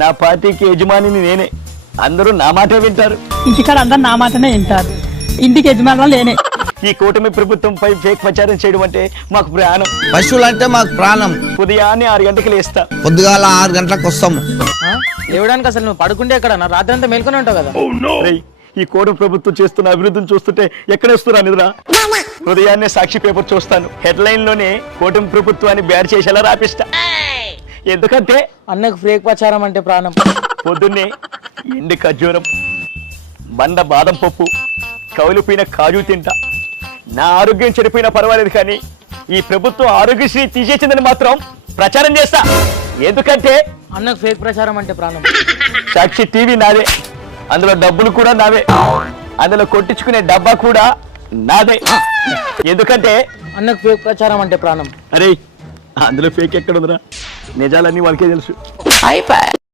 నా పార్టీకి యజమానిని నేనే, అందరూ నా మాటే వింటారు. ఇంటికాడ అందరు నా మాటనే వింటారు, ఇంటికి యజమానులు నేనే. ఈ కూటమి ప్రభుత్వంపై ఫేక్ ప్రచారం చేయడం అంటే మాకు ప్రాణం. పశువులు అంటే మాకు ప్రాణం. ఉదయాన్నే 6 గంటలకు లేస్తా, పొద్దుగాల 6 గంటలకు వస్తాము. లేవడానికి అసలు నువ్వు పడుకుంటే ఎక్కడ రాత్రి అంతా మేల్కొని ఉంటావు కదా. రేయ్, ఈ కూటమి ప్రభుత్వం చేస్తున్న అభివృద్ధిని చూస్తుంటే ఎక్కడేస్తున్నా నిద్ర. ఉదయాన్నే సాక్షి పేపర్ చూస్తాను, హెడ్లైన్ లోనే కూటమి ప్రభుత్వాన్ని బ్యాడ్ చేసేలా రాపిస్తా. ఎందుకంటే అన్నకు ఫేక్ ప్రచారం అంటే ప్రాణం. పొద్దున్నే ఎండి ఖర్జూరం, బండ బాదం పప్పు, కౌలిపోయిన కాజు తింటా. నా ఆరోగ్యం చెడిపోయినా పర్వాలేదు, కానీ ఈ ప్రభుత్వం ఆరోగ్యశ్రీ తీసేసిందని మాత్రం ప్రచారం చేస్తా. ఎందుకంటే అన్నకు ఫేక్ ప్రచారం అంటే ప్రాణం. సాక్షి టీవీ నాదే, అందులో డబ్బులు కూడా నావే, అందులో కొట్టించుకునే డబ్బా కూడా నాదే. ఎందుకంటే అన్నకు ఫేక్ ప్రచారం అంటే ప్రాణం. అరే, అందులో ఫేక్ ఎక్కడ ఉందిరా, నిజాలన్నీ వాళ్ళకే తెలుసు.